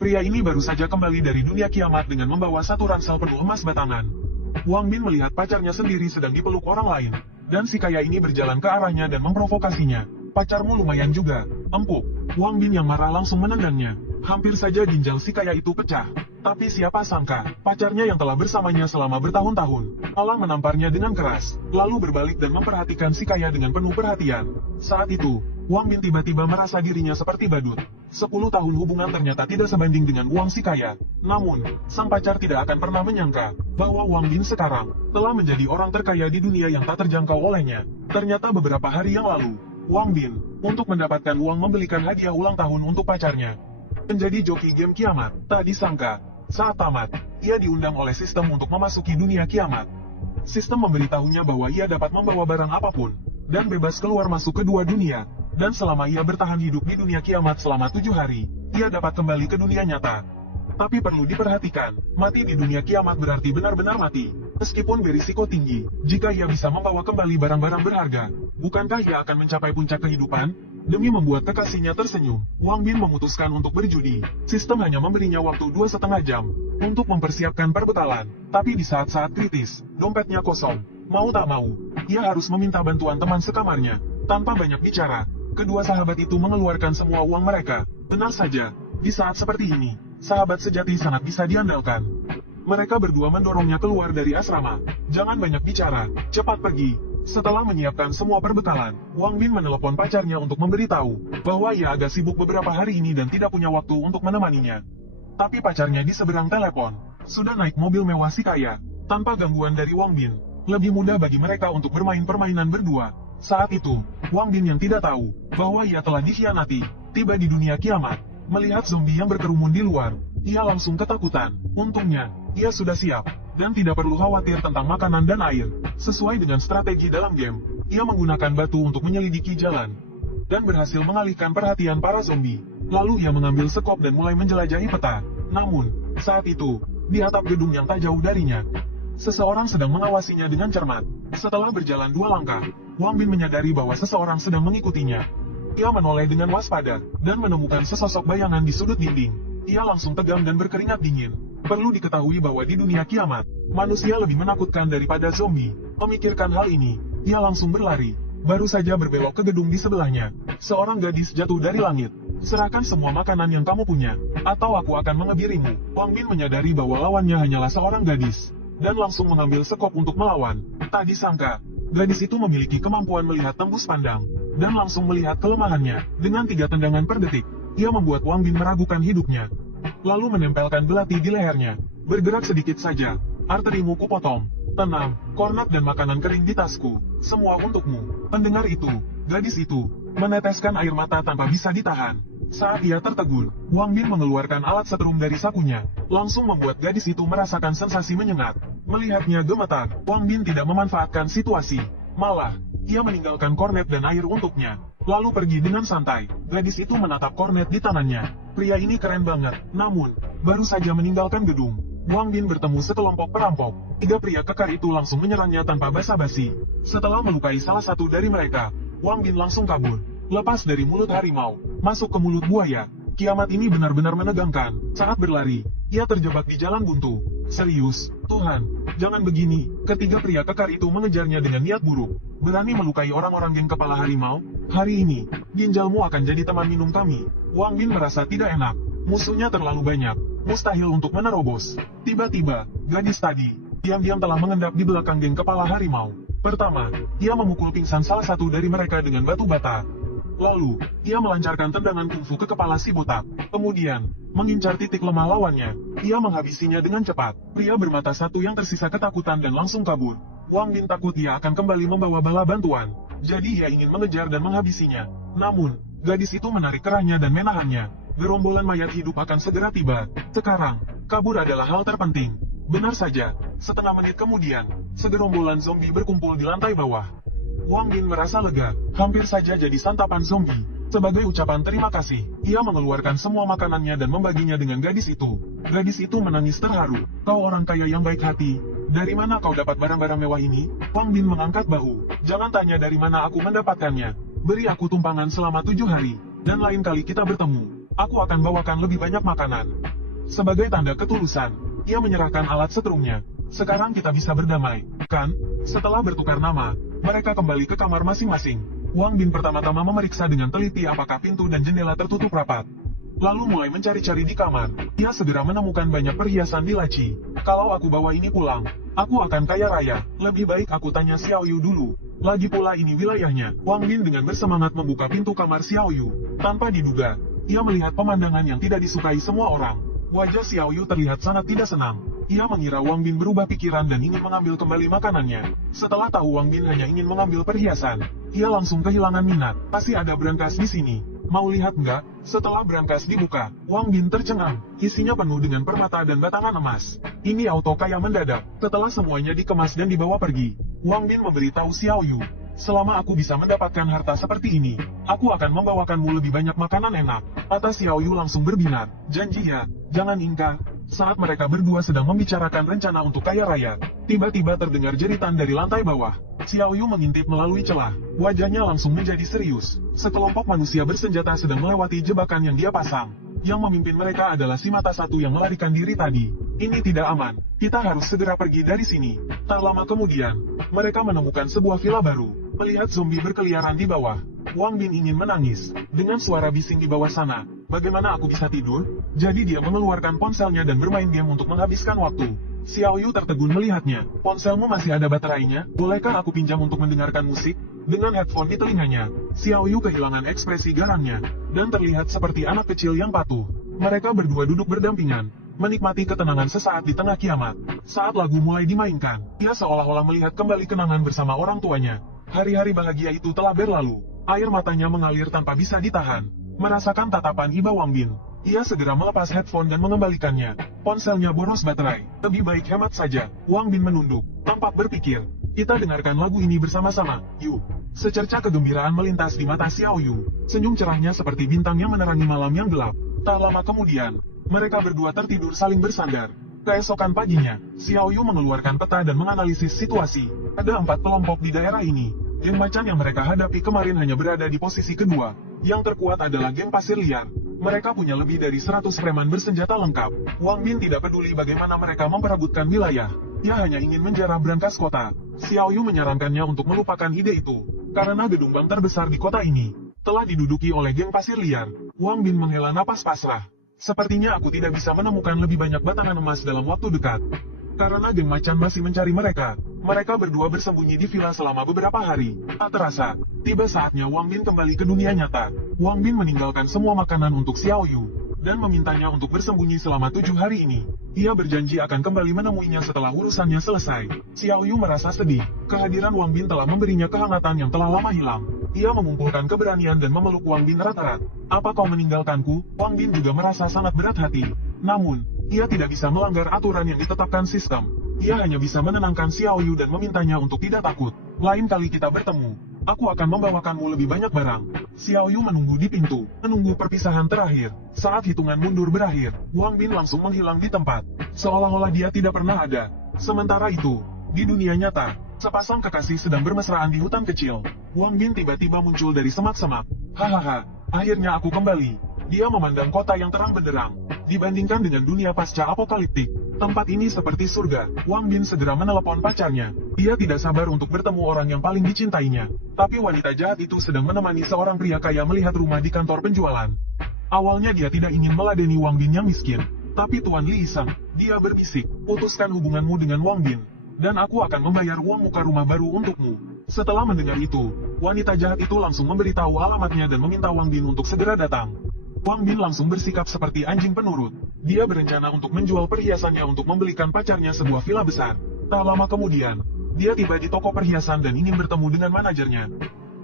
Pria ini baru saja kembali dari dunia kiamat dengan membawa satu ransel penuh emas batangan. Wang Bin melihat pacarnya sendiri sedang dipeluk orang lain, dan si kaya ini berjalan ke arahnya dan memprovokasinya. Pacarmu lumayan juga, empuk. Wang Bin yang marah langsung menendangnya. Hampir saja ginjal si kaya itu pecah. Tapi siapa sangka, pacarnya yang telah bersamanya selama bertahun-tahun, malah menamparnya dengan keras, lalu berbalik dan memperhatikan si kaya dengan penuh perhatian. Saat itu, Wang Bin tiba-tiba merasa dirinya seperti badut. 10 tahun hubungan ternyata tidak sebanding dengan uang si kaya. Namun, sang pacar tidak akan pernah menyangka, bahwa Wang Bin sekarang, telah menjadi orang terkaya di dunia yang tak terjangkau olehnya. Ternyata beberapa hari yang lalu, Wang Bin, untuk mendapatkan uang membelikan hadiah ulang tahun untuk pacarnya, menjadi joki game kiamat. Tak disangka, saat tamat, ia diundang oleh sistem untuk memasuki dunia kiamat. Sistem memberitahunya bahwa ia dapat membawa barang apapun, dan bebas keluar masuk ke dua dunia. Dan selama ia bertahan hidup di dunia kiamat selama 7 hari, ia dapat kembali ke dunia nyata. Tapi perlu diperhatikan, mati di dunia kiamat berarti benar-benar mati. Meskipun berisiko tinggi, jika ia bisa membawa kembali barang-barang berharga, bukankah ia akan mencapai puncak kehidupan? Demi membuat kekasihnya tersenyum, Wang Bin memutuskan untuk berjudi. Sistem hanya memberinya waktu 2,5 jam untuk mempersiapkan perbekalan. Tapi di saat-saat kritis, dompetnya kosong. Mau tak mau, ia harus meminta bantuan teman sekamarnya. Tanpa banyak bicara, kedua sahabat itu mengeluarkan semua uang mereka. Benar saja, di saat seperti ini, sahabat sejati sangat bisa diandalkan. Mereka berdua mendorongnya keluar dari asrama. Jangan banyak bicara, cepat pergi. Setelah menyiapkan semua perbekalan, Wang Bin menelepon pacarnya untuk memberitahu bahwa ia agak sibuk beberapa hari ini dan tidak punya waktu untuk menemaninya. Tapi pacarnya di seberang telepon sudah naik mobil mewah si kaya. Tanpa gangguan dari Wang Bin, lebih mudah bagi mereka untuk bermain permainan berdua. Saat itu, Wang Bin yang tidak tahu bahwa ia telah dikhianati, tiba di dunia kiamat. Melihat zombie yang berkerumun di luar, ia langsung ketakutan. Untungnya, ia sudah siap, dan tidak perlu khawatir tentang makanan dan air. Sesuai dengan strategi dalam game, ia menggunakan batu untuk menyelidiki jalan, dan berhasil mengalihkan perhatian para zombie. Lalu ia mengambil sekop dan mulai menjelajahi peta. Namun, saat itu, di atap gedung yang tak jauh darinya, seseorang sedang mengawasinya dengan cermat. Setelah berjalan 2 langkah, Wang Bin menyadari bahwa seseorang sedang mengikutinya. Ia menoleh dengan waspada, dan menemukan sesosok bayangan di sudut dinding. Ia langsung tegang dan berkeringat dingin. Perlu diketahui bahwa di dunia kiamat, manusia lebih menakutkan daripada zombie. Memikirkan hal ini, ia langsung berlari. Baru saja berbelok ke gedung di sebelahnya, seorang gadis jatuh dari langit. Serahkan semua makanan yang kamu punya, atau aku akan mengebirimu. Wang Bin menyadari bahwa lawannya hanyalah seorang gadis, dan langsung mengambil sekop untuk melawan. Tak disangka, gadis itu memiliki kemampuan melihat tembus pandang, dan langsung melihat kelemahannya. Dengan 3 tendangan per detik, ia membuat Wang Bin meragukan hidupnya. Lalu menempelkan belati di lehernya. Bergerak sedikit saja, arterimu kupotong. Tenang, kornet dan makanan kering di tasku, semua untukmu. Mendengar itu, gadis itu meneteskan air mata tanpa bisa ditahan. Saat ia tertegun, Wang Bin mengeluarkan alat setrum dari sakunya, langsung membuat gadis itu merasakan sensasi menyengat. Melihatnya gemetar, Wang Bin tidak memanfaatkan situasi. Malah, ia meninggalkan kornet dan air untuknya, lalu pergi dengan santai. Gadis itu menatap kornet di tangannya. Pria ini keren banget. Namun, baru saja meninggalkan gedung, Wang Bin bertemu sekelompok perampok. 3 pria kekar itu langsung menyerangnya tanpa basa-basi. Setelah melukai salah satu dari mereka, Wang Bin langsung kabur. Lepas dari mulut harimau, masuk ke mulut buaya. Kiamat ini benar-benar menegangkan. Saat berlari, ia terjebak di jalan buntu. Serius, Tuhan, jangan begini. Ketiga pria kekar itu mengejarnya dengan niat buruk. Berani melukai orang-orang geng kepala harimau? Hari ini, ginjalmu akan jadi teman minum kami. Wang Bin merasa tidak enak. Musuhnya terlalu banyak. Mustahil untuk menerobos. Tiba-tiba, gadis tadi diam-diam telah mengendap di belakang geng kepala harimau. Pertama, ia memukul pingsan salah satu dari mereka dengan batu bata. Lalu, ia melancarkan tendangan kungfu ke kepala si botak. Kemudian, mengincar titik lemah lawannya. Ia menghabisinya dengan cepat. Pria bermata satu yang tersisa ketakutan dan langsung kabur. Wang Bin takut ia akan kembali membawa bala bantuan. Jadi ia ingin mengejar dan menghabisinya. Namun, gadis itu menarik kerahnya dan menahannya. Gerombolan mayat hidup akan segera tiba. Sekarang, kabur adalah hal terpenting. Benar saja, setengah menit kemudian, segerombolan zombie berkumpul di lantai bawah. Wang Bin merasa lega, hampir saja jadi santapan zombie. Sebagai ucapan terima kasih, ia mengeluarkan semua makanannya dan membaginya dengan gadis itu. Gadis itu menangis terharu. Kau orang kaya yang baik hati. Dari mana kau dapat barang-barang mewah ini? Wang Bin mengangkat bahu. Jangan tanya dari mana aku mendapatkannya. Beri aku tumpangan selama 7 hari. Dan lain kali kita bertemu, aku akan bawakan lebih banyak makanan. Sebagai tanda ketulusan, ia menyerahkan alat setrumnya. Sekarang kita bisa berdamai, kan? Setelah bertukar nama, mereka kembali ke kamar masing-masing. Wang Bin pertama-tama memeriksa dengan teliti apakah pintu dan jendela tertutup rapat. Lalu mulai mencari-cari di kamar. Ia segera menemukan banyak perhiasan di laci. Kalau aku bawa ini pulang, aku akan kaya raya. Lebih baik aku tanya Xiao Yu dulu. Lagi pula ini wilayahnya. Wang Bin dengan bersemangat membuka pintu kamar Xiao Yu. Tanpa diduga, ia melihat pemandangan yang tidak disukai semua orang. Wajah Xiao Yu terlihat sangat tidak senang. Ia mengira Wang Bin berubah pikiran dan ingin mengambil kembali makanannya. Setelah tahu Wang Bin hanya ingin mengambil perhiasan, ia langsung kehilangan minat. Pasti ada brankas di sini. Mau lihat nggak? Setelah brankas dibuka, Wang Bin tercengang. Isinya penuh dengan permata dan batangan emas. Ini auto kaya mendadak. Setelah semuanya dikemas dan dibawa pergi, Wang Bin memberitahu Xiao Yu, selama aku bisa mendapatkan harta seperti ini, aku akan membawakanmu lebih banyak makanan enak. Mata Xiao Yu langsung berbinar. Janji ya, jangan ingkar. Saat mereka berdua sedang membicarakan rencana untuk kaya raya, tiba-tiba terdengar jeritan dari lantai bawah. Xiao Yu mengintip melalui celah. Wajahnya langsung menjadi serius. Sekelompok manusia bersenjata sedang melewati jebakan yang dia pasang. Yang memimpin mereka adalah si mata satu yang melarikan diri tadi. Ini tidak aman. Kita harus segera pergi dari sini. Tak lama kemudian, mereka menemukan sebuah villa baru. Melihat zombie berkeliaran di bawah, Wang Bin ingin menangis. Dengan suara bising di bawah sana, bagaimana aku bisa tidur? Jadi dia mengeluarkan ponselnya dan bermain game untuk menghabiskan waktu. Xiao Yu tertegun melihatnya. Ponselmu masih ada baterainya? Bolehkah aku pinjam untuk mendengarkan musik? Dengan headphone di telinganya, Xiao Yu kehilangan ekspresi garangnya, dan terlihat seperti anak kecil yang patuh. Mereka berdua duduk berdampingan, menikmati ketenangan sesaat di tengah kiamat. Saat lagu mulai dimainkan, ia seolah-olah melihat kembali kenangan bersama orang tuanya. Hari-hari bahagia itu telah berlalu. Air matanya mengalir tanpa bisa ditahan. Merasakan tatapan iba Wang Bin, ia segera melepas headphone dan mengembalikannya. Ponselnya boros baterai. Lebih baik hemat saja. Wang Bin menunduk, tampak berpikir. Kita dengarkan lagu ini bersama-sama, yuk. Secerca kegembiraan melintas di mata Xiao Yu. Senyum cerahnya seperti bintang yang menerangi malam yang gelap. Tak lama kemudian, mereka berdua tertidur saling bersandar. Keesokan paginya, Xiao Yu mengeluarkan peta dan menganalisis situasi. Ada 4 kelompok di daerah ini. Geng macan yang mereka hadapi kemarin hanya berada di posisi kedua. Yang terkuat adalah geng pasir liar. Mereka punya lebih dari 100 preman bersenjata lengkap. Wang Bin tidak peduli bagaimana mereka memperebutkan wilayah. Ia hanya ingin menjara brankas kota. Xiao Yu menyarankannya untuk melupakan ide itu. Karena gedung bank terbesar di kota ini telah diduduki oleh geng pasir liar. Wang Bin menghela napas pasrah. Sepertinya aku tidak bisa menemukan lebih banyak batangan emas dalam waktu dekat. Karena geng macan masih mencari mereka. Mereka berdua bersembunyi di villa selama beberapa hari. Tak terasa, tiba saatnya Wang Bin kembali ke dunia nyata. Wang Bin meninggalkan semua makanan untuk Xiao Yu, dan memintanya untuk bersembunyi selama 7 hari ini. Ia berjanji akan kembali menemuinya setelah urusannya selesai. Xiao Yu merasa sedih. Kehadiran Wang Bin telah memberinya kehangatan yang telah lama hilang. Ia mengumpulkan keberanian dan memeluk Wang Bin erat-erat. Apa kau meninggalkanku? Wang Bin juga merasa sangat berat hati. Namun, ia tidak bisa melanggar aturan yang ditetapkan sistem. Ia hanya bisa menenangkan Xiao Yu dan memintanya untuk tidak takut. Lain kali kita bertemu, aku akan membawakanmu lebih banyak barang. Xiao Yu menunggu di pintu, menunggu perpisahan terakhir. Saat hitungan mundur berakhir, Wang Bin langsung menghilang di tempat. Seolah-olah dia tidak pernah ada. Sementara itu, di dunia nyata, sepasang kekasih sedang bermesraan di hutan kecil. Wang Bin tiba-tiba muncul dari semak-semak. Hahaha, akhirnya aku kembali. Dia memandang kota yang terang benderang. Dibandingkan dengan dunia pasca apokaliptik, tempat ini seperti surga. Wang Bin segera menelepon pacarnya. Dia tidak sabar untuk bertemu orang yang paling dicintainya. Tapi wanita jahat itu sedang menemani seorang pria kaya melihat rumah di kantor penjualan. Awalnya dia tidak ingin meladeni Wang Bin yang miskin. Tapi Tuan Li Iseng, dia berbisik, putuskan hubunganmu dengan Wang Bin, dan aku akan membayar uang muka rumah baru untukmu. Setelah mendengar itu, wanita jahat itu langsung memberitahu alamatnya dan meminta Wang Bin untuk segera datang. Wang Bin langsung bersikap seperti anjing penurut. Dia berencana untuk menjual perhiasannya untuk membelikan pacarnya sebuah villa besar. Tak lama kemudian, dia tiba di toko perhiasan dan ingin bertemu dengan manajernya.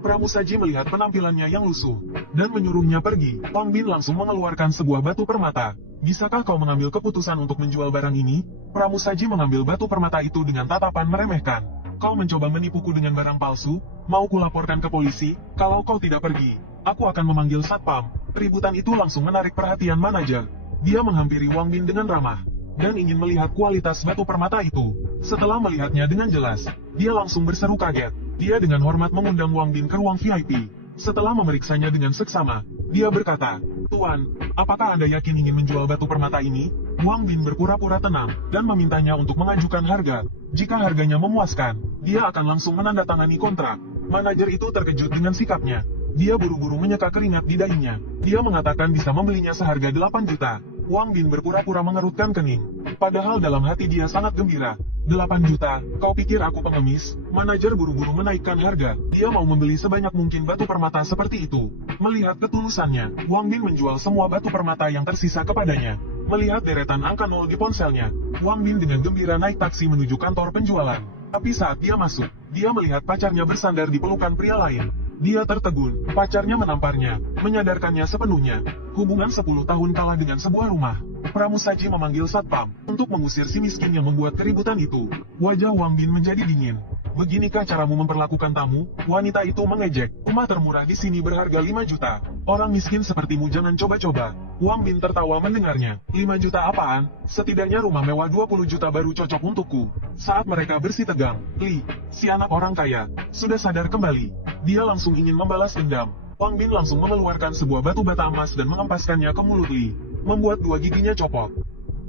Pramusaji melihat penampilannya yang lusuh, dan menyuruhnya pergi. Wang Bin langsung mengeluarkan sebuah batu permata. Bisakah kau mengambil keputusan untuk menjual barang ini? Pramusaji mengambil batu permata itu dengan tatapan meremehkan. Kau mencoba menipuku dengan barang palsu? Mau kulaporkan ke polisi? Kalau kau tidak pergi, aku akan memanggil satpam. Keributan itu langsung menarik perhatian manajer. Dia menghampiri Wang Bin dengan ramah, dan ingin melihat kualitas batu permata itu. Setelah melihatnya dengan jelas, dia langsung berseru kaget. Dia dengan hormat mengundang Wang Bin ke ruang VIP. Setelah memeriksanya dengan seksama, dia berkata, Tuan, apakah Anda yakin ingin menjual batu permata ini? Wang Bin berpura-pura tenang, dan memintanya untuk mengajukan harga. Jika harganya memuaskan, dia akan langsung menandatangani kontrak. Manajer itu terkejut dengan sikapnya. Dia buru-buru menyeka keringat di dahinya. Dia mengatakan bisa membelinya seharga 8 juta. Wang Bin berpura-pura mengerutkan kening. Padahal dalam hati dia sangat gembira. 8 juta, kau pikir aku pengemis? Manajer buru-buru menaikkan harga. Dia mau membeli sebanyak mungkin batu permata seperti itu. Melihat ketulusannya, Wang Bin menjual semua batu permata yang tersisa kepadanya. Melihat deretan angka 0 di ponselnya, Wang Bin dengan gembira naik taksi menuju kantor penjualan. Tapi saat dia masuk, dia melihat pacarnya bersandar di pelukan pria lain. Dia tertegun, pacarnya menamparnya, menyadarkannya sepenuhnya. Hubungan 10 tahun kalah dengan sebuah rumah. Pramusaji memanggil satpam, untuk mengusir si miskin yang membuat keributan itu. Wajah Wang Bin menjadi dingin. Beginikah caramu memperlakukan tamu? Wanita itu mengejek, rumah termurah di sini berharga 5 juta. Orang miskin sepertimu jangan coba-coba. Wang Bin tertawa mendengarnya. 5 juta apaan? Setidaknya rumah mewah 20 juta baru cocok untukku. Saat mereka bersih tegang, Li, si anak orang kaya, sudah sadar kembali. Dia langsung ingin membalas dendam. Wang Bin langsung mengeluarkan sebuah batu bata emas dan mengempaskannya ke mulut Li, membuat 2 giginya copot.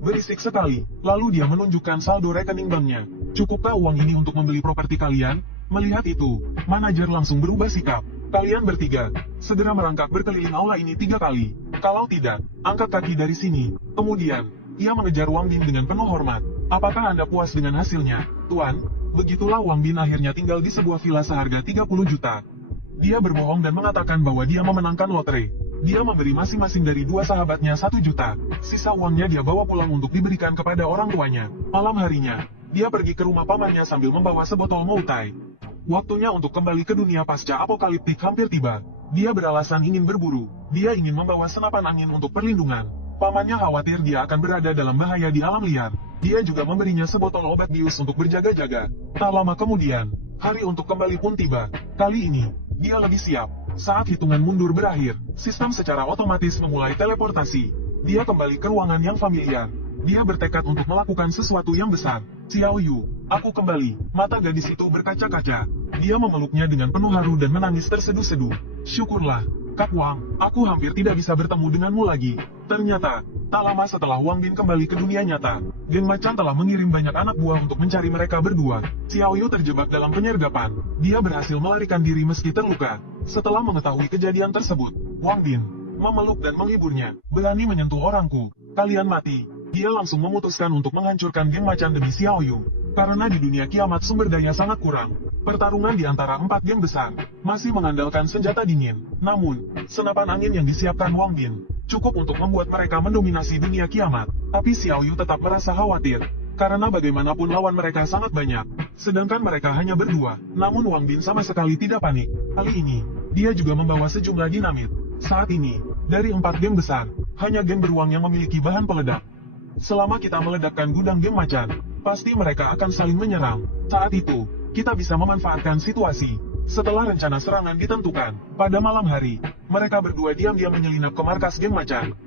Berisik sekali, lalu dia menunjukkan saldo rekening banknya. Cukupkah uang ini untuk membeli properti kalian? Melihat itu, manajer langsung berubah sikap. Kalian bertiga, segera merangkak berkeliling aula ini 3 kali. Kalau tidak, angkat kaki dari sini. Kemudian, ia mengejar Wang Bin dengan penuh hormat. Apakah Anda puas dengan hasilnya, Tuan? Begitulah Wang Bin akhirnya tinggal di sebuah villa seharga 30 juta. Dia berbohong dan mengatakan bahwa dia memenangkan lotre. Dia memberi masing-masing dari 2 sahabatnya 1 juta. Sisa uangnya dia bawa pulang untuk diberikan kepada orang tuanya. Malam harinya, dia pergi ke rumah pamannya sambil membawa sebotol Moutai. Waktunya untuk kembali ke dunia pasca apokaliptik hampir tiba. Dia beralasan ingin berburu. Dia ingin membawa senapan angin untuk perlindungan. Pamannya khawatir dia akan berada dalam bahaya di alam liar. Dia juga memberinya sebotol obat bius untuk berjaga-jaga. Tak lama kemudian, hari untuk kembali pun tiba. Kali ini, dia lebih siap. Saat hitungan mundur berakhir, sistem secara otomatis memulai teleportasi. Dia kembali ke ruangan yang familiar. Dia bertekad untuk melakukan sesuatu yang besar. Xiao Yu, aku kembali. Mata gadis itu berkaca-kaca. Dia memeluknya dengan penuh haru dan menangis terseduh-seduh. Syukurlah, Kak Wang, aku hampir tidak bisa bertemu denganmu lagi. Ternyata, tak lama setelah Wang Bin kembali ke dunia nyata, Geng Macan telah mengirim banyak anak buah untuk mencari mereka berdua. Xiao Yu terjebak dalam penyergapan. Dia berhasil melarikan diri meski terluka. Setelah mengetahui kejadian tersebut, Wang Bin memeluk dan menghiburnya. Berani menyentuh orangku, kalian mati. Dia langsung memutuskan untuk menghancurkan Geng Macan demi Xiao Yu. Karena di dunia kiamat sumber daya sangat kurang. Pertarungan di antara 4 geng besar masih mengandalkan senjata dingin. Namun, senapan angin yang disiapkan Wang Bin cukup untuk membuat mereka mendominasi dunia kiamat. Tapi Xiao Yu tetap merasa khawatir. Karena bagaimanapun lawan mereka sangat banyak. Sedangkan mereka hanya berdua. Namun Wang Bin sama sekali tidak panik. Kali ini, dia juga membawa sejumlah dinamit. Saat ini, dari 4 geng besar, hanya geng beruang yang memiliki bahan peledak. Selama kita meledakkan gudang Geng Macan, pasti mereka akan saling menyerang. Saat itu, kita bisa memanfaatkan situasi. Setelah rencana serangan ditentukan, pada malam hari, mereka berdua diam-diam menyelinap ke markas Geng Macan.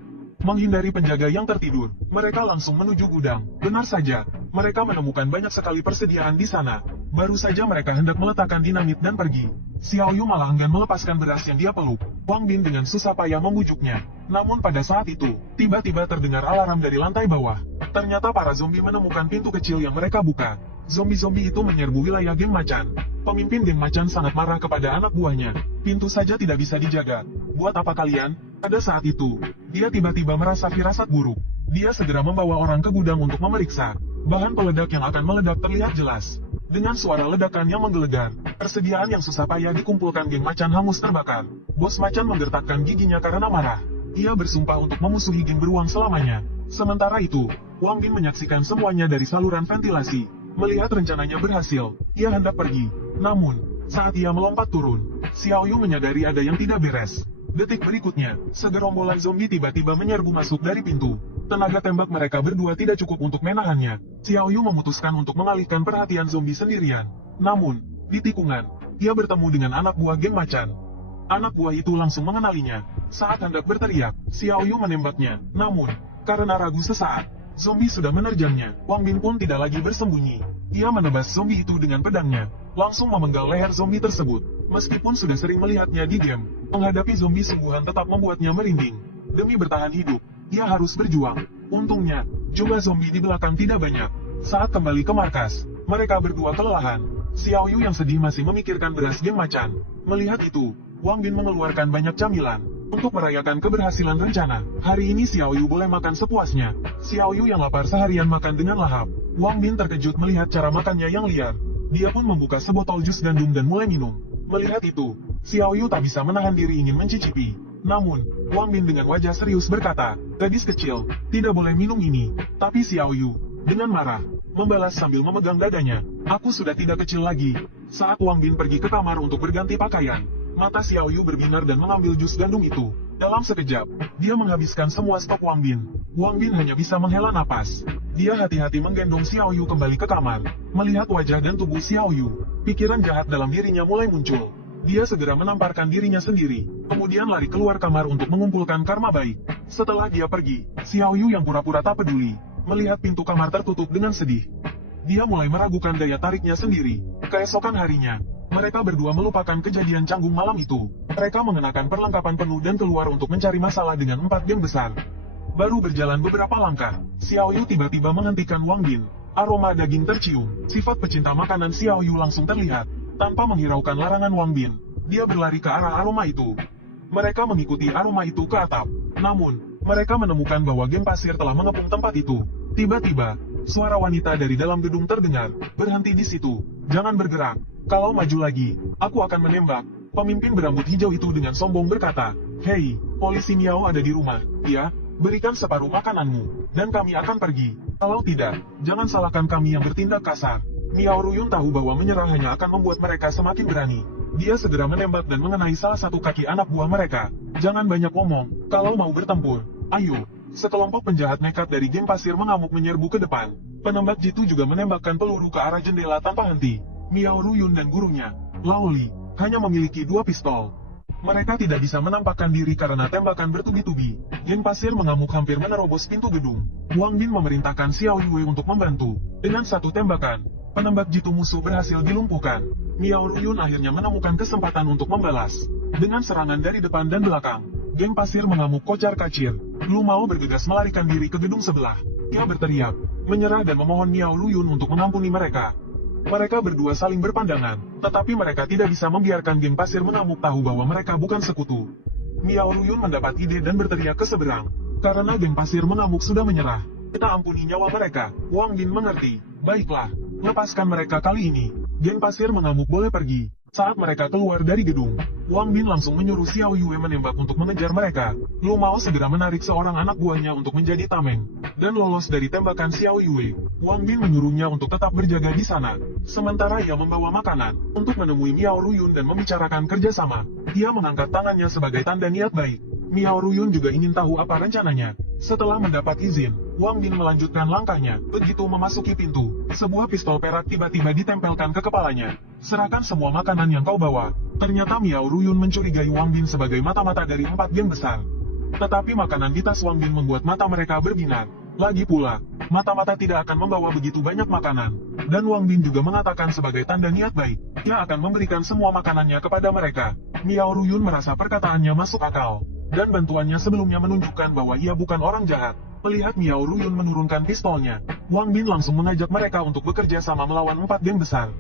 Menghindari penjaga yang tertidur, mereka langsung menuju gudang. Benar saja, mereka menemukan banyak sekali persediaan di sana. Baru saja mereka hendak meletakkan dinamit dan pergi. Xiao Yu malah enggan melepaskan beras yang dia peluk. Wang Bin dengan susah payah membujuknya. Namun pada saat itu, tiba-tiba terdengar alarm dari lantai bawah. Ternyata para zombie menemukan pintu kecil yang mereka buka. Zombie-zombie itu menyerbu wilayah Geng Macan. Pemimpin Geng Macan sangat marah kepada anak buahnya. Pintu saja tidak bisa dijaga. Buat apa kalian? Pada saat itu, dia tiba-tiba merasa firasat buruk. Dia segera membawa orang ke gudang untuk memeriksa. Bahan peledak yang akan meledak terlihat jelas. Dengan suara ledakan yang menggelegar, persediaan yang susah payah dikumpulkan Geng Macan hangus terbakar. Bos Macan menggertakkan giginya karena marah. Ia bersumpah untuk memusuhi geng beruang selamanya. Sementara itu, Wang Bin menyaksikan semuanya dari saluran ventilasi. Melihat rencananya berhasil, ia hendak pergi. Namun, saat ia melompat turun, Xiao Yu menyadari ada yang tidak beres. Detik berikutnya, segerombolan zombie tiba-tiba menyerbu masuk dari pintu. Tenaga tembak mereka berdua tidak cukup untuk menahannya. Xiao Yu memutuskan untuk mengalihkan perhatian zombie sendirian. Namun, di tikungan, dia bertemu dengan anak buah Geng Macan. Anak buah itu langsung mengenalinya. Saat hendak berteriak, Xiao Yu menembaknya. Namun, karena ragu sesaat, zombie sudah menerjangnya. Wang Bin pun tidak lagi bersembunyi. Ia menebas zombie itu dengan pedangnya, langsung memenggal leher zombie tersebut. Meskipun sudah sering melihatnya di game, menghadapi zombie sungguhan tetap membuatnya merinding. Demi bertahan hidup, dia harus berjuang. Untungnya, jumlah zombie di belakang tidak banyak. Saat kembali ke markas, mereka berdua kelelahan. Xiao Yu yang sedih masih memikirkan beras geng macan. Melihat itu, Wang Bin mengeluarkan banyak camilan. Untuk merayakan keberhasilan rencana, hari ini Xiao Yu boleh makan sepuasnya. Xiao Yu yang lapar seharian makan dengan lahap. Wang Bin terkejut melihat cara makannya yang liar. Dia pun membuka sebotol jus gandum dan mulai minum. Melihat itu, Xiao Yu tak bisa menahan diri ingin mencicipi. Namun, Wang Bin dengan wajah serius berkata, "Gadis kecil, tidak boleh minum ini." Tapi Xiao Yu, dengan marah, membalas sambil memegang dadanya, "Aku sudah tidak kecil lagi." Saat Wang Bin pergi ke kamar untuk berganti pakaian, mata Xiao Yu berbinar dan mengambil jus gandum itu. Dalam sekejap, dia menghabiskan semua stok Wang Bin. Wang Bin hanya bisa menghela napas. Dia hati-hati menggendong Xiao Yu kembali ke kamar. Melihat wajah dan tubuh Xiao Yu, pikiran jahat dalam dirinya mulai muncul. Dia segera menamparkan dirinya sendiri, kemudian lari keluar kamar untuk mengumpulkan karma baik. Setelah dia pergi, Xiao Yu yang pura-pura tak peduli, melihat pintu kamar tertutup dengan sedih. Dia mulai meragukan daya tariknya sendiri. Keesokan harinya, mereka berdua melupakan kejadian canggung malam itu. Mereka mengenakan perlengkapan penuh dan keluar untuk mencari masalah dengan 4 geng besar. Baru berjalan beberapa langkah, Xiao Yu tiba-tiba menghentikan Wang Bin. Aroma daging tercium. Sifat pecinta makanan Xiao Yu langsung terlihat. Tanpa menghiraukan larangan Wang Bin, dia berlari ke arah aroma itu. Mereka mengikuti aroma itu ke atap. Namun, mereka menemukan bahwa geng pasir telah mengepung tempat itu. Tiba-tiba, suara wanita dari dalam gedung terdengar. "Berhenti di situ, jangan bergerak. Kalau maju lagi, aku akan menembak." Pemimpin berambut hijau itu dengan sombong berkata, "Hei, polisi Miao ada di rumah. Ya, berikan separuh makananmu, dan kami akan pergi. Kalau tidak, jangan salahkan kami yang bertindak kasar." Miao Ruyun tahu bahwa menyerah hanya akan membuat mereka semakin berani. Dia segera menembak dan mengenai salah satu kaki anak buah mereka. "Jangan banyak omong, kalau mau bertempur, ayo." Sekelompok penjahat nekat dari geng pasir mengamuk menyerbu ke depan. Penembak jitu juga menembakkan peluru ke arah jendela tanpa henti. Miao Ruyun dan gurunya, Lao Li, hanya memiliki 2 pistol. Mereka tidak bisa menampakkan diri karena tembakan bertubi-tubi. Geng pasir mengamuk hampir menerobos pintu gedung. Wang Bin memerintahkan Xiao Yue untuk membantu. Dengan satu tembakan, penembak jitu musuh berhasil dilumpuhkan. Miao Ruyun akhirnya menemukan kesempatan untuk membalas. Dengan serangan dari depan dan belakang, geng pasir mengamuk kocar-kacir. Lu Mao bergegas melarikan diri ke gedung sebelah. Dia berteriak, menyerah dan memohon Miao Ruyun untuk mengampuni mereka. Mereka berdua saling berpandangan, tetapi mereka tidak bisa membiarkan geng pasir mengamuk tahu bahwa mereka bukan sekutu. Miao Ruyun mendapat ide dan berteriak ke seberang. Karena geng pasir mengamuk sudah menyerah, kita ampuni nyawa mereka. Wang Bin mengerti. Baiklah, lepaskan mereka kali ini. Geng pasir mengamuk boleh pergi. Saat mereka keluar dari gedung, Wang Bin langsung menyuruh Xiao Yue menembak untuk mengejar mereka. Lu Mao segera menarik seorang anak buahnya untuk menjadi tameng, dan lolos dari tembakan Xiao Yue. Wang Bin menyuruhnya untuk tetap berjaga di sana. Sementara ia membawa makanan, untuk menemui Miao Ruyun dan membicarakan kerjasama. Dia mengangkat tangannya sebagai tanda niat baik. Miao Ruyun juga ingin tahu apa rencananya. Setelah mendapat izin, Wang Bin melanjutkan langkahnya. Begitu memasuki pintu, sebuah pistol perak tiba-tiba ditempelkan ke kepalanya. "Serahkan semua makanan yang kau bawa." Ternyata Miao Ruyun mencurigai Wang Bin sebagai mata-mata dari 4 geng besar. Tetapi makanan di tas Wang Bin membuat mata mereka berbinar. Lagi pula, mata-mata tidak akan membawa begitu banyak makanan. Dan Wang Bin juga mengatakan sebagai tanda niat baik, dia akan memberikan semua makanannya kepada mereka. Miao Ruyun merasa perkataannya masuk akal. Dan bantuannya sebelumnya menunjukkan bahwa ia bukan orang jahat. Melihat Miao Ruyun menurunkan pistolnya, Wang Bin langsung mengajak mereka untuk bekerja sama melawan 4 geng besar.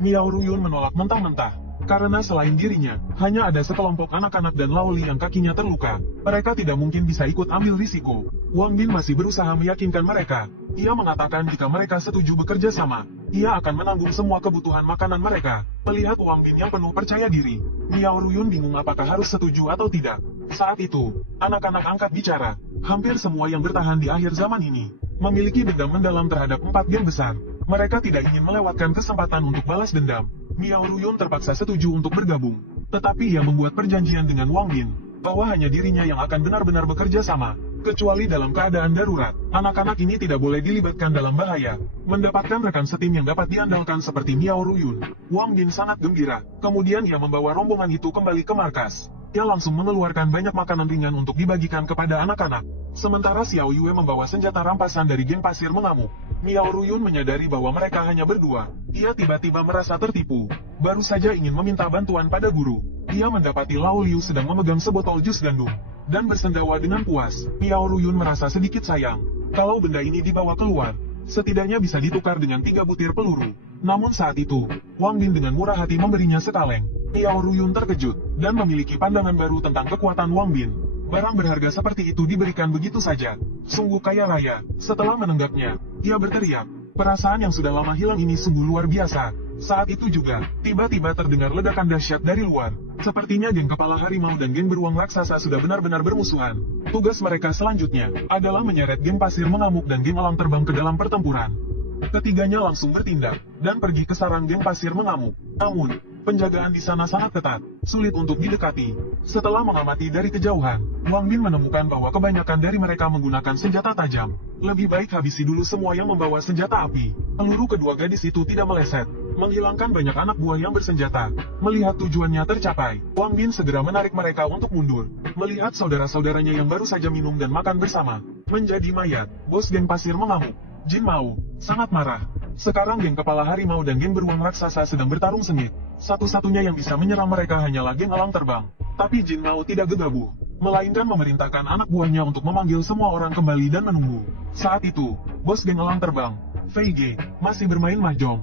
Miao Ruyun menolak mentah-mentah. Karena selain dirinya, hanya ada sekelompok anak-anak dan Lao Li yang kakinya terluka. Mereka tidak mungkin bisa ikut ambil risiko. Wang Bin masih berusaha meyakinkan mereka. Ia mengatakan jika mereka setuju bekerja sama, ia akan menanggung semua kebutuhan makanan mereka. Melihat Wang Bin yang penuh percaya diri, Miao Ruyun bingung apakah harus setuju atau tidak. Saat itu, anak-anak angkat bicara. Hampir semua yang bertahan di akhir zaman ini, memiliki dendam mendalam terhadap 4 geng besar. Mereka tidak ingin melewatkan kesempatan untuk balas dendam. Miao Ruyun terpaksa setuju untuk bergabung. Tetapi ia membuat perjanjian dengan Wang Bin, bahwa hanya dirinya yang akan benar-benar bekerja sama. Kecuali dalam keadaan darurat, anak-anak ini tidak boleh dilibatkan dalam bahaya. Mendapatkan rekan setim yang dapat diandalkan seperti Miao Ruyun, Wang Bin sangat gembira. Kemudian ia membawa rombongan itu kembali ke markas. Ia langsung mengeluarkan banyak makanan ringan untuk dibagikan kepada anak-anak. Sementara Xiao Yue membawa senjata rampasan dari geng pasir mengamuk. Miao Ruyun menyadari bahwa mereka hanya berdua. Ia tiba-tiba merasa tertipu. Baru saja ingin meminta bantuan pada guru. Ia mendapati Lao Liu sedang memegang sebotol jus gandum. dan bersendawa dengan puas. Miao Ruyun merasa sedikit sayang. Kalau benda ini dibawa keluar, setidaknya bisa ditukar dengan 3 butir peluru. Namun saat itu, Wang Bin dengan murah hati memberinya sekaleng. Miao Ruyun terkejut, dan memiliki pandangan baru tentang kekuatan Wang Bin. Barang berharga seperti itu diberikan begitu saja. Sungguh kaya raya. Setelah menenggaknya, dia berteriak. Perasaan yang sudah lama hilang ini sungguh luar biasa. Saat itu juga, tiba-tiba terdengar ledakan dahsyat dari luar. Sepertinya geng kepala harimau dan geng beruang raksasa sudah benar-benar bermusuhan. Tugas mereka selanjutnya adalah menyeret geng pasir mengamuk dan geng elang terbang ke dalam pertempuran. Ketiganya langsung bertindak, dan pergi ke sarang geng pasir mengamuk. Namun, penjagaan di sana sangat ketat, sulit untuk didekati. Setelah mengamati dari kejauhan, Wang Bin menemukan bahwa kebanyakan dari mereka menggunakan senjata tajam. Lebih baik habisi dulu semua yang membawa senjata api. Peluru kedua gadis itu tidak meleset, menghilangkan banyak anak buah yang bersenjata. Melihat tujuannya tercapai, Wang Bin segera menarik mereka untuk mundur. Melihat saudara-saudaranya yang baru saja minum dan makan bersama menjadi mayat, bos geng pasir mengamuk, Jin Mao, sangat marah. Sekarang geng kepala harimau dan geng beruang raksasa sedang bertarung sengit. Satu-satunya yang bisa menyerang mereka hanyalah geng elang terbang. Tapi Jin Mao tidak gegabah, melainkan memerintahkan anak buahnya untuk memanggil semua orang kembali dan menunggu. Saat itu, bos geng elang terbang, Fei Ge, masih bermain mahjong.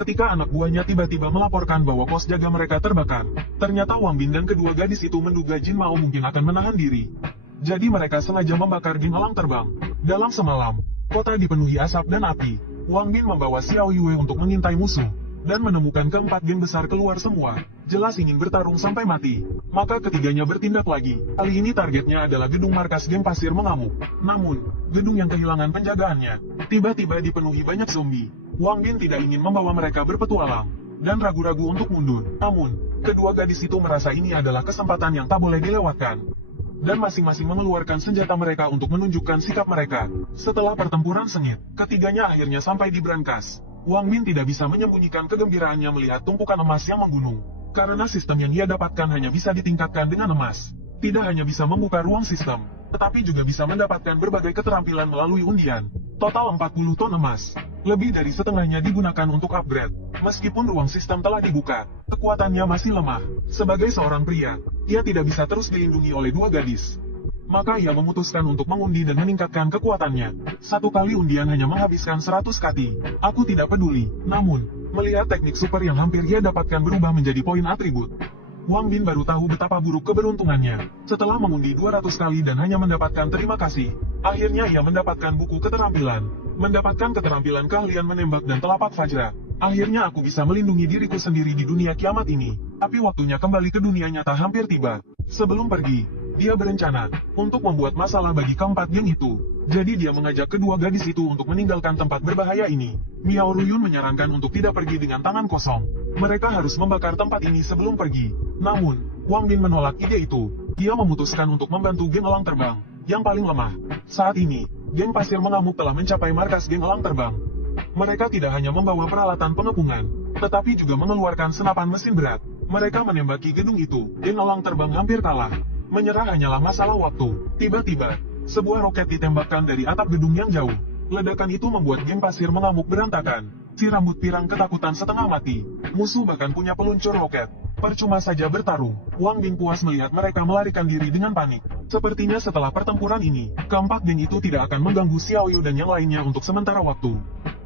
Ketika anak buahnya tiba-tiba melaporkan bahwa pos jaga mereka terbakar, ternyata Wang Bin dan kedua gadis itu menduga Jin Mao mungkin akan menahan diri. Jadi mereka sengaja membakar geng elang terbang. Dalam semalam, kota dipenuhi asap dan api. Wang Bin membawa Xiao Yue untuk mengintai musuh, dan menemukan keempat geng besar keluar semua. Jelas ingin bertarung sampai mati. Maka ketiganya bertindak lagi. Kali ini targetnya adalah gedung markas geng pasir mengamuk. Namun, gedung yang kehilangan penjagaannya, tiba-tiba dipenuhi banyak zombie. Wang Bin tidak ingin membawa mereka berpetualang, dan ragu-ragu untuk mundur. Namun, kedua gadis itu merasa ini adalah kesempatan yang tak boleh dilewatkan. Dan masing-masing mengeluarkan senjata mereka untuk menunjukkan sikap mereka. Setelah pertempuran sengit, ketiganya akhirnya sampai di brankas. Wang Bin tidak bisa menyembunyikan kegembiraannya melihat tumpukan emas yang menggunung. Karena sistem yang ia dapatkan hanya bisa ditingkatkan dengan emas. Tidak hanya bisa membuka ruang sistem, tetapi juga bisa mendapatkan berbagai keterampilan melalui undian. Total 40 ton emas. Lebih dari setengahnya digunakan untuk upgrade. Meskipun ruang sistem telah dibuka, kekuatannya masih lemah. Sebagai seorang pria, ia tidak bisa terus dilindungi oleh dua gadis. Maka ia memutuskan untuk mengundi dan meningkatkan kekuatannya. Satu kali undian hanya menghabiskan 100 kati. Aku tidak peduli. Namun, melihat teknik super yang hampir ia dapatkan berubah menjadi poin atribut, Wang Bin baru tahu betapa buruk keberuntungannya. Setelah mengundi 200 kali dan hanya mendapatkan terima kasih, akhirnya ia mendapatkan buku keterampilan. Mendapatkan keterampilan keahlian menembak dan telapak fajra. Akhirnya aku bisa melindungi diriku sendiri di dunia kiamat ini. Tapi waktunya kembali ke dunia nyata hampir tiba. Sebelum pergi, dia berencana untuk membuat masalah bagi keempat geng itu. Jadi dia mengajak kedua gadis itu untuk meninggalkan tempat berbahaya ini. Miao Ruyun menyarankan untuk tidak pergi dengan tangan kosong. Mereka harus membakar tempat ini sebelum pergi. Namun, Wang Bin menolak ide itu. Dia memutuskan untuk membantu geng elang terbang yang paling lemah. Saat ini, geng pasir mengamuk telah mencapai markas geng elang terbang. Mereka tidak hanya membawa peralatan pengepungan, tetapi juga mengeluarkan senapan mesin berat. Mereka menembaki gedung itu. Geng elang terbang hampir kalah. Menyerah hanyalah masalah waktu. Tiba-tiba, sebuah roket ditembakkan dari atap gedung yang jauh. Ledakan itu membuat geng pasir mengamuk berantakan. Si rambut pirang ketakutan setengah mati. Musuh bahkan punya peluncur roket. Percuma saja bertarung. Wang Bin puas melihat mereka melarikan diri dengan panik. Sepertinya setelah pertempuran ini, keempat geng itu tidak akan mengganggu Xiao Yu dan yang lainnya untuk sementara waktu.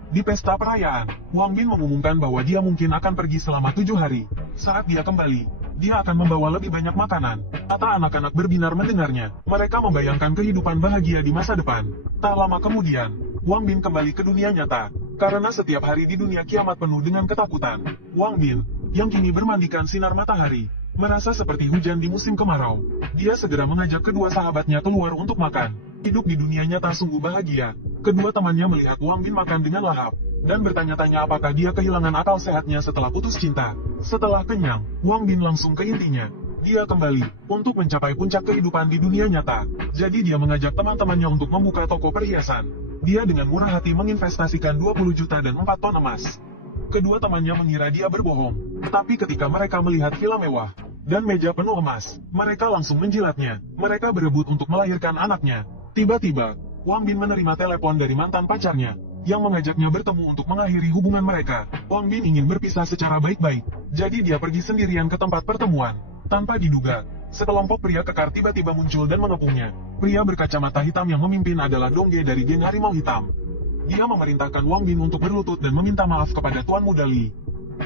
Di pesta perayaan, Wang Bin mengumumkan bahwa dia mungkin akan pergi selama 7 hari. Saat dia kembali, dia akan membawa lebih banyak makanan. Kata anak-anak berbinar mendengarnya. Mereka membayangkan kehidupan bahagia di masa depan. Tak lama kemudian, Wang Bin kembali ke dunia nyata. Karena setiap hari di dunia kiamat penuh dengan ketakutan, Wang Bin, yang kini bermandikan sinar matahari, merasa seperti hujan di musim kemarau. Dia segera mengajak kedua sahabatnya keluar untuk makan. Hidup di dunia nyata sungguh bahagia. Kedua temannya melihat Wang Bin makan dengan lahap, dan bertanya-tanya apakah dia kehilangan akal sehatnya setelah putus cinta. Setelah kenyang, Wang Bin langsung ke intinya. Dia kembali untuk mencapai puncak kehidupan di dunia nyata. Jadi dia mengajak teman-temannya untuk membuka toko perhiasan. Dia dengan murah hati menginvestasikan 20 juta dan 4 ton emas. Kedua temannya mengira dia berbohong. Tetapi ketika mereka melihat villa mewah dan meja penuh emas, mereka langsung menjilatnya. Mereka berebut untuk melahirkan anaknya. Tiba-tiba, Wang Bin menerima telepon dari mantan pacarnya, yang mengajaknya bertemu untuk mengakhiri hubungan mereka. Wang Bin ingin berpisah secara baik-baik, jadi dia pergi sendirian ke tempat pertemuan. Tanpa diduga, sekelompok pria kekar tiba-tiba muncul dan mengepungnya. Pria berkacamata hitam yang memimpin adalah Dongge dari geng Harimau Hitam. Dia memerintahkan Wang Bin untuk berlutut dan meminta maaf kepada Tuan Muda Li.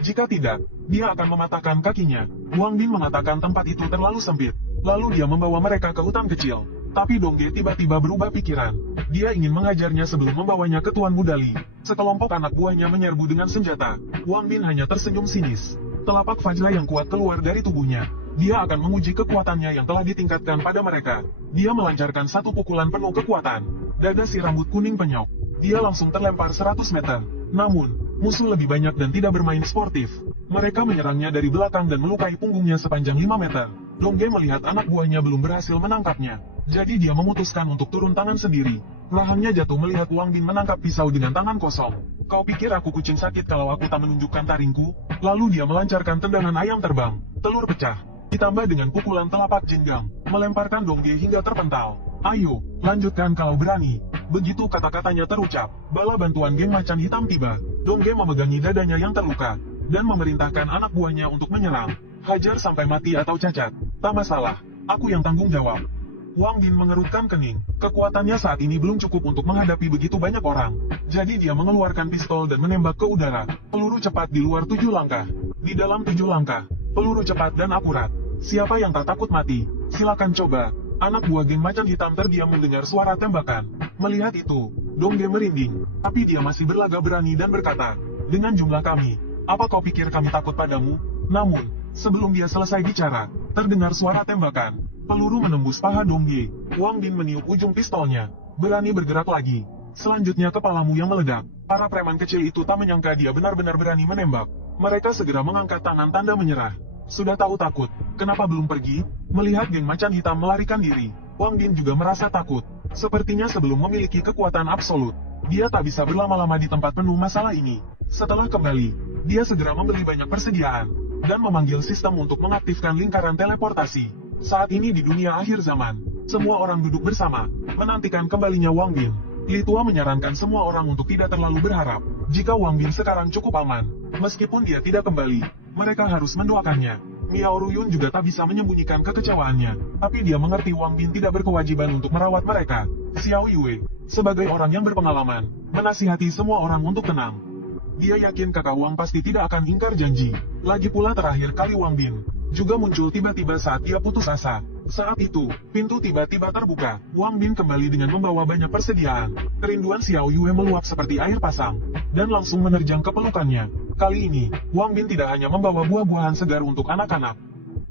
Jika tidak, dia akan mematahkan kakinya. Wang Bin mengatakan tempat itu terlalu sempit. Lalu dia membawa mereka ke hutan kecil. Tapi Dongge tiba-tiba berubah pikiran. Dia ingin menghajarnya sebelum membawanya ke Tuan Muda Li. Sekelompok anak buahnya menyerbu dengan senjata. Wang Bin hanya tersenyum sinis. Telapak Fajra yang kuat keluar dari tubuhnya. Dia akan menguji kekuatannya yang telah ditingkatkan pada mereka. Dia melancarkan satu pukulan penuh kekuatan. Dada si rambut kuning penyok. Dia langsung terlempar 100 meter. Namun, musuh lebih banyak dan tidak bermain sportif. Mereka menyerangnya dari belakang dan melukai punggungnya sepanjang 5 meter. Dongge melihat anak buahnya belum berhasil menangkapnya. Jadi dia memutuskan untuk turun tangan sendiri. Rahangnya jatuh melihat Wang Bin menangkap pisau dengan tangan kosong. Kau pikir aku kucing sakit kalau aku tak menunjukkan taringku? Lalu dia melancarkan tendangan ayam terbang. Telur pecah. Ditambah dengan pukulan telapak jinggang, melemparkan Dongge hingga terpental. Ayo, lanjutkan kalau berani. Begitu kata-katanya terucap, bala bantuan geng macan hitam tiba. Dongge memegangi dadanya yang terluka, dan memerintahkan anak buahnya untuk menyerang. Hajar sampai mati atau cacat. Tak masalah, aku yang tanggung jawab. Wang Bin mengerutkan kening. Kekuatannya saat ini belum cukup untuk menghadapi begitu banyak orang. Jadi dia mengeluarkan pistol dan menembak ke udara. Peluru cepat di luar 7 langkah. Di dalam 7 langkah. Peluru cepat dan akurat. Siapa yang tak takut mati? Silakan coba. Anak buah geng macan hitam terdiam mendengar suara tembakan. Melihat itu, Dongge merinding. Tapi dia masih berlagak berani dan berkata, dengan jumlah kami, apa kau pikir kami takut padamu? Namun, sebelum dia selesai bicara, terdengar suara tembakan. Peluru menembus paha Dongge. Wang Bin meniup ujung pistolnya. Berani bergerak lagi. Selanjutnya kepalamu yang meledak. Para preman kecil itu tak menyangka dia benar-benar berani menembak. Mereka segera mengangkat tangan tanda menyerah. Sudah tahu takut, kenapa belum pergi? Melihat geng macan hitam melarikan diri, Wang Bin juga merasa takut. Sepertinya sebelum memiliki kekuatan absolut, dia tak bisa berlama-lama di tempat penuh masalah ini. Setelah kembali, dia segera membeli banyak persediaan, dan memanggil sistem untuk mengaktifkan lingkaran teleportasi. Saat ini di dunia akhir zaman, semua orang duduk bersama, menantikan kembalinya Wang Bin. Li Tua menyarankan semua orang untuk tidak terlalu berharap, jika Wang Bin sekarang cukup aman. Meskipun dia tidak kembali, mereka harus mendoakannya. Miao Ruyun juga tak bisa menyembunyikan kekecewaannya, tapi dia mengerti Wang Bin tidak berkewajiban untuk merawat mereka. Xiao Yue, sebagai orang yang berpengalaman, menasihati semua orang untuk tenang. Dia yakin kakak Wang pasti tidak akan ingkar janji. Lagi pula terakhir kali Wang Bin juga muncul tiba-tiba saat dia putus asa. Saat itu, pintu tiba-tiba terbuka. Wang Bin kembali dengan membawa banyak persediaan. Kerinduan Xiao Yue meluap seperti air pasang, dan langsung menerjang ke pelukannya. Kali ini, Wang Bin tidak hanya membawa buah-buahan segar untuk anak-anak,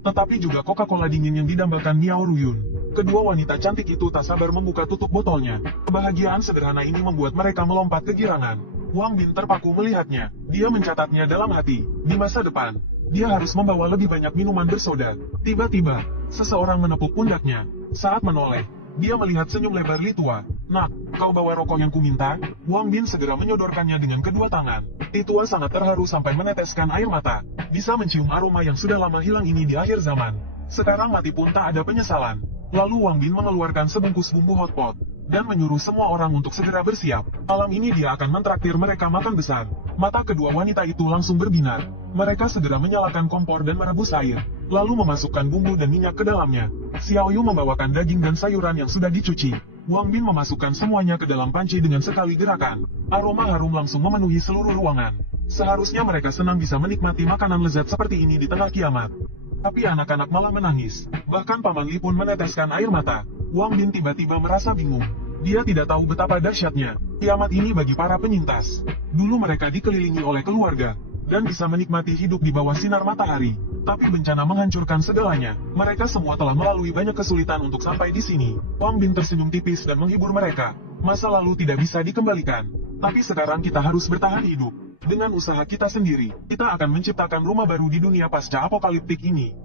tetapi juga Coca-Cola dingin yang didambakan Miao Ruyun. Kedua wanita cantik itu tak sabar membuka tutup botolnya. Kebahagiaan sederhana ini membuat mereka melompat kegirangan. Wang Bin terpaku melihatnya. Dia mencatatnya dalam hati. Di masa depan, dia harus membawa lebih banyak minuman bersoda. Tiba-tiba, seseorang menepuk pundaknya. Saat menoleh, dia melihat senyum lebar Li Tua. Nak, kau bawa rokok yang kuminta? Wang Bin segera menyodorkannya dengan kedua tangan. Li Tua sangat terharu sampai meneteskan air mata. Bisa mencium aroma yang sudah lama hilang ini di akhir zaman. Sekarang mati pun tak ada penyesalan. Lalu Wang Bin mengeluarkan sebungkus bumbu hotpot, dan menyuruh semua orang untuk segera bersiap. Malam ini dia akan mentraktir mereka makan besar. Mata kedua wanita itu langsung berbinar. Mereka segera menyalakan kompor dan merebus air, lalu memasukkan bumbu dan minyak ke dalamnya. Xiao Yu membawakan daging dan sayuran yang sudah dicuci. Wang Bin memasukkan semuanya ke dalam panci dengan sekali gerakan. Aroma harum langsung memenuhi seluruh ruangan. Seharusnya mereka senang bisa menikmati makanan lezat seperti ini di tengah kiamat. Tapi anak-anak malah menangis. Bahkan Paman Li pun meneteskan air mata. Wang Bin tiba-tiba merasa bingung. Dia tidak tahu betapa dahsyatnya kiamat ini bagi para penyintas. Dulu mereka dikelilingi oleh keluarga, dan bisa menikmati hidup di bawah sinar matahari. Tapi bencana menghancurkan segalanya. Mereka semua telah melalui banyak kesulitan untuk sampai di sini. Wang Bin tersenyum tipis dan menghibur mereka. Masa lalu tidak bisa dikembalikan. Tapi sekarang kita harus bertahan hidup. Dengan usaha kita sendiri, kita akan menciptakan rumah baru di dunia pasca apokaliptik ini.